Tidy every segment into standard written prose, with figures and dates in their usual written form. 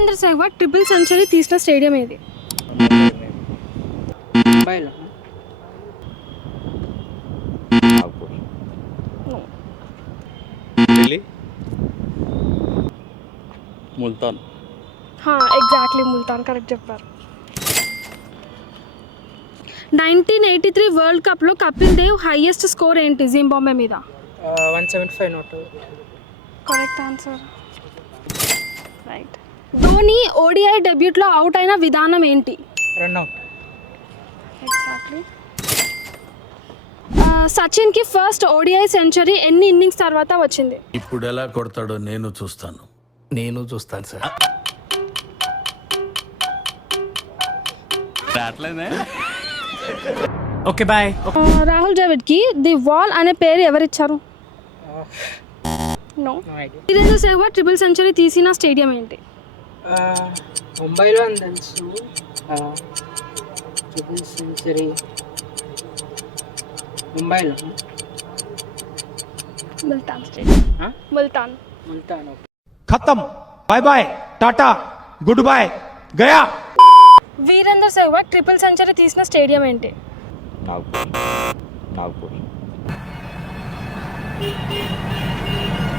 Virendra Sehwag triple century తీసిన stadium ఏది? ముంబైలో. ఢిల్లీ, ముల్తాన్. ఎగ్జాక్ట్లీ ముల్తాన్, కరెక్ట్ చెప్పారు. 1983 వరల్డ్ కప్లో కపిల్ దేవ్ హైయెస్ట్ స్కోర్ ఏంటి జింబాబ్వే మీద? 175 not. Correct answer. Right. Dhoni ODI డెబ్యూట్లో అవుట్ అయిన విధానం ఏంటి? రన్అట్. ఎగ్జాక్ట్లీ. సచిన్కి ఫస్ట్ ఓడిఐ సెంచరీ ఎన్ని ఇన్నింగ్స్ తర్వాత వచ్చింది? ఇప్పుడు ఎలా కొడతాడో నేను చూస్తాను. నేను చూస్తాను సార్. Okay boy. రాహుల్ ద్రావిడ్కి ది వాల్ అనే పేరు ఎవరిచ్చారు? No. Virender Sehwag triple century తీసిన స్టేడియం ఏంటి? ముంబైలో అని తెలుసు. ట్రిపుల్ సెంచరీ ముంబైలో. ముల్తాన్ స్టేడియం. ముల్తాన్. ముల్తాన్. खत्म, bye bye, tata, goodbye, गया. వీరేంద్ర సెహ్వాగ్ ట్రిపుల్ సెంచరీ తీసిన స్టేడియం ఏంటి? నాగ్పూర్.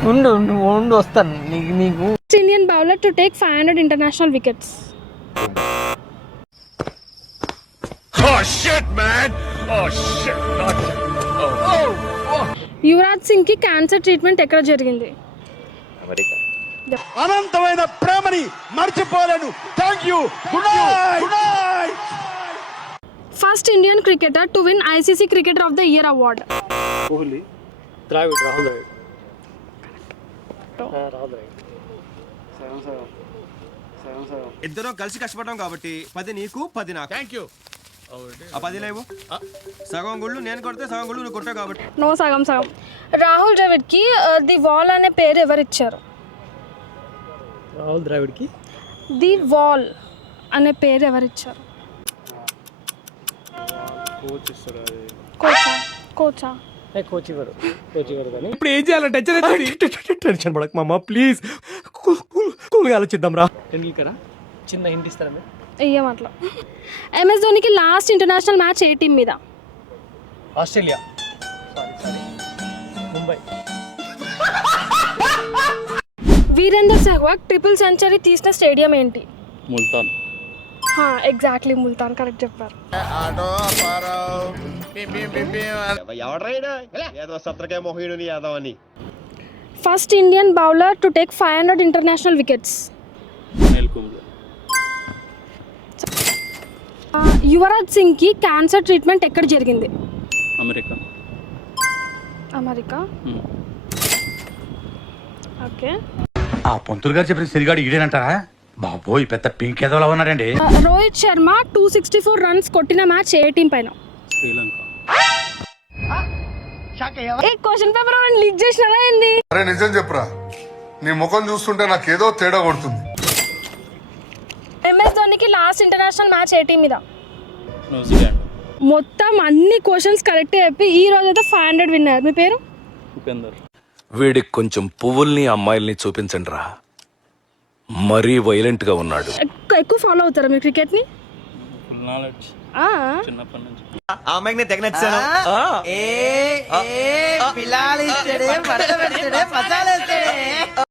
ఉండు వస్తాను నీకు. Indian bowler to take 500 international wickets. Yuvraj Singh కి క్యాన్సర్ ట్రీట్మెంట్ ఎక్కడ జరిగింది? అమెరికా. అనంతమైన ప్రేమని మర్చిపోలేను. Thank you, good night. First Indian cricketer to win ICC cricketer of the year award. Kohli. Rahul Dravid. ఇద్దరం కలిసి కష్టపడ్డాం కాబట్టి 10 నీకు 10 నాకు. Thank you. ఆ 10 లేవు. సగం గుళ్ళు నేను కొడితే సగం గుళ్ళు నువ్వు కొట్టావు కాబట్టి. నో, సగం. రాహుల్ ద్రావిడ్ కి ది వాల్ అనే పేరు ఎవరు ఇచ్చారు? రాహుల్ ద్రావిడ్కి ది వాల్ అనే పేరు ఎవరు ఇచ్చారు? కోచా? కోచ్ ఇవ్వరు కానీ. ఇప్పుడు ఏం చేయాలంటే టెన్షన్ పడక మామ, ప్లీజ్ కూల్గా ఆలోచిద్దాం రా. టెండూల్కరా? చిన్న హింట్ ఇస్తారా మీరు? ఏమట్లా. ఎంఎస్ ధోనికి లాస్ట్ ఇంటర్నేషనల్ మ్యాచ్ ఏ టీం మీద? Australia. Mumbai. Virender Sehwag triple century తీసిన స్టేడియం ఏంటి? ముల్తాన్. ఎగ్జాక్ట్లీ ముల్తాన్, కరెక్ట్ చెప్పారు. First Indian bowler to take 500 international wickets. Anil Kumble. Yuvraj Singh కి క్యాన్సర్ ట్రీట్మెంట్ ఎక్కడ జరిగింది? అమెరికా. ఓకే. ఆ పొంతులు గారు చెప్పిన సిరిగాడు ఈడేనంటారా? బాబోయ్, పెద్ద పింక్ ఏదోలా ఉన్నాడండి. రోహిత్ శర్మ 264 రన్స్ కొట్టిన మ్యాచ్ ఏ టీం పైన? శ్రీలంక. క్వశ్చన్ పేపర్ లీక్ చేసినారా ఏంది? అరే నిజం చెప్పురా, నీ ముఖం చూస్తుంటే నాకేదో తేడా కొడుతుంది. ఎంఎస్ ధోనికి లాస్ట్ ఇంటర్నేషనల్ మ్యాచ్ ఏ టీం మీద? న్యూజిలాండ్. మొత్తం అన్ని క్వశ్చన్స్ కరెక్ట్ చెప్పి ఈ రోజు అయితే 500 విన్నారు. మీ పేరు? ఉపేందర్. వీడికి కొంచెం పువ్వుల్ని అమ్మాయిల్ని చూపించండి రా, మరీ వైలెంట్ గా ఉన్నాడు. ఎక్కువ ఫాలో అవుతారా మీరు క్రికెట్ ని? ఫుల్ నాలెడ్జ్ చిన్నప్పటి నుంచి. ఆ అమ్మాయికి నేను తెగ నచ్చాను.